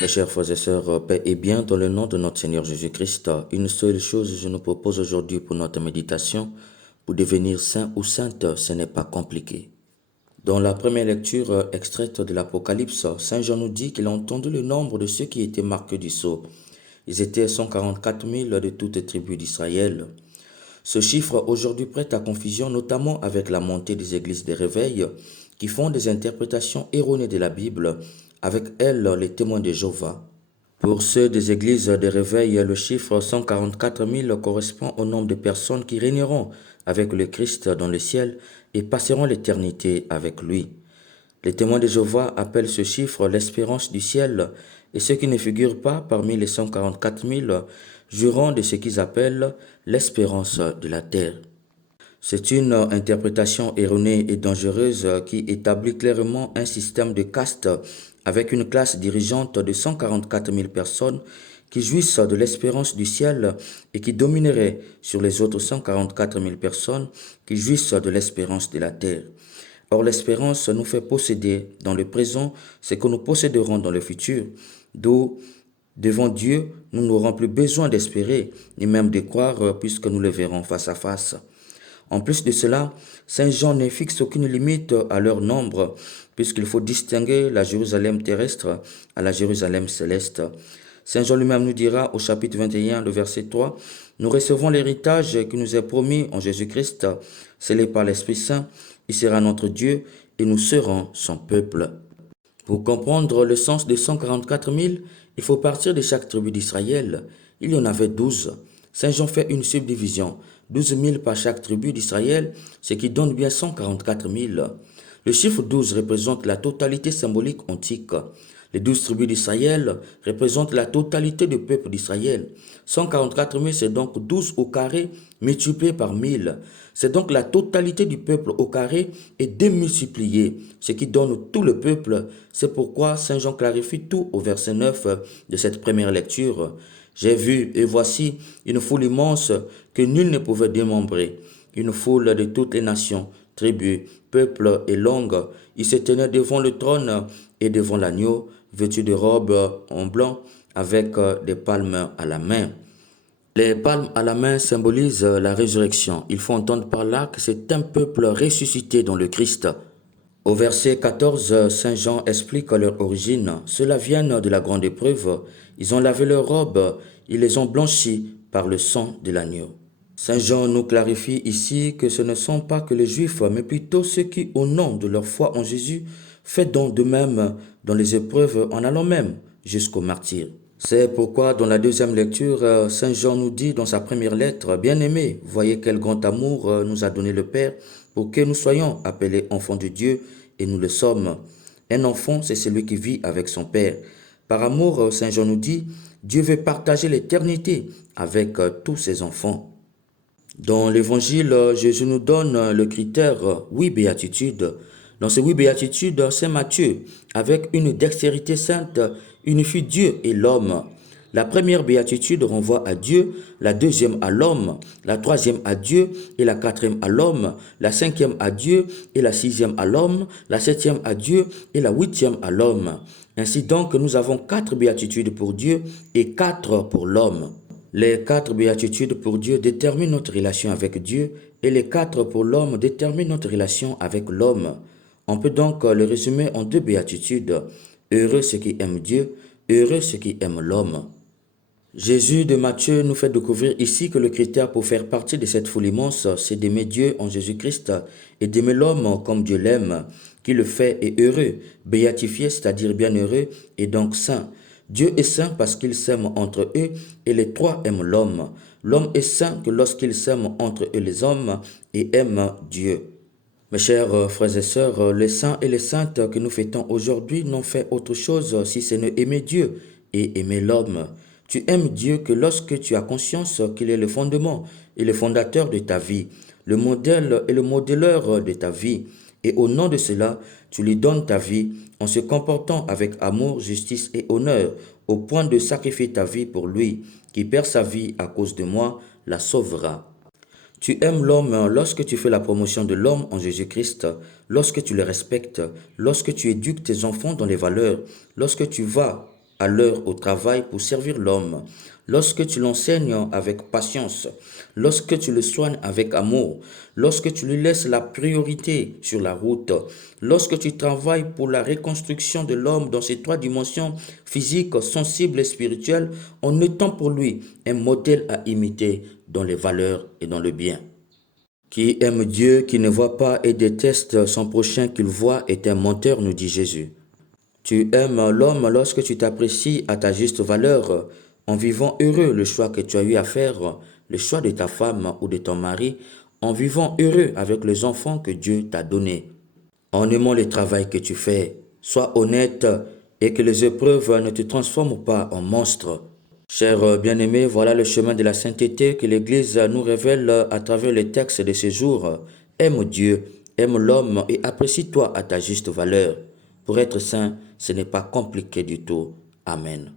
Mes chers frères et sœurs, paix et bien dans le nom de notre Seigneur Jésus-Christ. Une seule chose je nous propose aujourd'hui pour notre méditation. Pour devenir saint ou sainte, ce n'est pas compliqué. Dans la première lecture extraite de l'Apocalypse, Saint Jean nous dit qu'il a entendu le nombre de ceux qui étaient marqués du sceau. Ils étaient 144 000 de toutes les tribus d'Israël. Ce chiffre aujourd'hui prête à confusion, notamment avec la montée des églises des réveils qui font des interprétations erronées de la Bible, avec elles les témoins de Jéhovah. Pour ceux des églises des réveils, le chiffre 144 000 correspond au nombre de personnes qui régneront avec le Christ dans le ciel et passeront l'éternité avec lui. Les témoins de Jéhovah appellent ce chiffre l'espérance du ciel, et ceux qui ne figurent pas parmi les 144 000 jureront de ce qu'ils appellent l'espérance de la terre. C'est une interprétation erronée et dangereuse qui établit clairement un système de caste avec une classe dirigeante de 144 000 personnes qui jouissent de l'espérance du ciel et qui domineraient sur les autres 144 000 personnes qui jouissent de l'espérance de la terre. Or, l'espérance nous fait posséder dans le présent ce que nous posséderons dans le futur, d'où, devant Dieu, nous n'aurons plus besoin d'espérer, ni même de croire, puisque nous le verrons face à face. En plus de cela, Saint Jean ne fixe aucune limite à leur nombre, puisqu'il faut distinguer la Jérusalem terrestre à la Jérusalem céleste. Saint Jean lui-même nous dira au chapitre 21, le verset 3, « Nous recevons l'héritage qui nous est promis en Jésus-Christ, scellé par l'Esprit Saint. Il sera notre Dieu et nous serons son peuple. » Pour comprendre le sens de 144 000, il faut partir de chaque tribu d'Israël. Il y en avait 12. Saint Jean fait une subdivision, 12 000 par chaque tribu d'Israël, ce qui donne bien 144 000. Le chiffre 12 représente la totalité symbolique antique. Les 12 tribus d'Israël représentent la totalité du peuple d'Israël. 144 000, c'est donc 12 au carré multiplié par 1000. C'est donc la totalité du peuple au carré et démultiplié, ce qui donne tout le peuple. C'est pourquoi Saint Jean clarifie tout au verset 9 de cette première lecture. J'ai vu et voici une foule immense que nul ne pouvait démembrer, une foule de toutes les nations, tribus, peuples et langues. Ils se tenaient devant le trône et devant l'agneau, vêtus de robes en blanc, avec des palmes à la main. Les palmes à la main symbolisent la résurrection. Il faut entendre par là que c'est un peuple ressuscité dans le Christ. Au verset 14, Saint Jean explique leur origine. Cela vient de la grande épreuve. Ils ont lavé leurs robes, ils les ont blanchis par le sang de l'agneau. Saint Jean nous clarifie ici que ce ne sont pas que les Juifs, mais plutôt ceux qui, au nom de leur foi en Jésus, font donc de même dans les épreuves en allant même jusqu'au martyr. C'est pourquoi dans la deuxième lecture, Saint Jean nous dit dans sa première lettre, « Bien-aimés, voyez quel grand amour nous a donné le Père pour que nous soyons appelés enfants de Dieu, et nous le sommes. Un enfant, c'est celui qui vit avec son Père. Par amour, Saint Jean nous dit, Dieu veut partager l'éternité avec tous ses enfants. » Dans l'Évangile, Jésus nous donne le critère 8 béatitudes. Dans ces 8 béatitudes, Saint Matthieu, avec une dextérité sainte, unifie Dieu et l'homme. La première béatitude renvoie à Dieu, la deuxième à l'homme, la troisième à Dieu et la quatrième à l'homme, la cinquième à Dieu et la sixième à l'homme, la septième à Dieu et la huitième à l'homme. Ainsi donc, nous avons 4 béatitudes pour Dieu et 4 pour l'homme. Les 4 béatitudes pour Dieu déterminent notre relation avec Dieu et les 4 pour l'homme déterminent notre relation avec l'homme. On peut donc le résumer en 2 béatitudes. Heureux ceux qui aiment Dieu, heureux ceux qui aiment l'homme. Jésus de Matthieu nous fait découvrir ici que le critère pour faire partie de cette foule immense, c'est d'aimer Dieu en Jésus-Christ et d'aimer l'homme comme Dieu l'aime. Qui le fait est heureux, béatifié, c'est-à-dire bienheureux, et donc saint. Dieu est saint parce qu'il s'aime entre eux et les trois aiment l'homme. L'homme est saint que lorsqu'il s'aime entre eux les hommes et aime Dieu. Mes chers frères et sœurs, les saints et les saintes que nous fêtons aujourd'hui n'ont fait autre chose si ce n'est aimer Dieu et aimer l'homme. Tu aimes Dieu que lorsque tu as conscience qu'il est le fondement et le fondateur de ta vie, le modèle et le modéleur de ta vie. Et au nom de cela, tu lui donnes ta vie en se comportant avec amour, justice et honneur, au point de sacrifier ta vie pour lui, qui perd sa vie à cause de moi, la sauvera. Tu aimes l'homme lorsque tu fais la promotion de l'homme en Jésus-Christ, lorsque tu le respectes, lorsque tu éduques tes enfants dans les valeurs, lorsque tu vas à l'heure au travail pour servir l'homme, lorsque tu l'enseignes avec patience, lorsque tu le soignes avec amour, lorsque tu lui laisses la priorité sur la route, lorsque tu travailles pour la reconstruction de l'homme dans ses trois dimensions physiques, sensibles et spirituelles, en étant pour lui un modèle à imiter dans les valeurs et dans le bien. Qui aime Dieu, qui ne voit pas et déteste son prochain qu'il voit, est un menteur, nous dit Jésus. Tu aimes l'homme lorsque tu t'apprécies à ta juste valeur, en vivant heureux le choix que tu as eu à faire, le choix de ta femme ou de ton mari, en vivant heureux avec les enfants que Dieu t'a donnés, en aimant le travail que tu fais. Sois honnête et que les épreuves ne te transforment pas en monstre. Chers bien-aimés, voilà le chemin de la sainteté que l'Église nous révèle à travers les textes de ces jours. Aime Dieu, aime l'homme et apprécie-toi à ta juste valeur. Pour être saint, ce n'est pas compliqué du tout. Amen.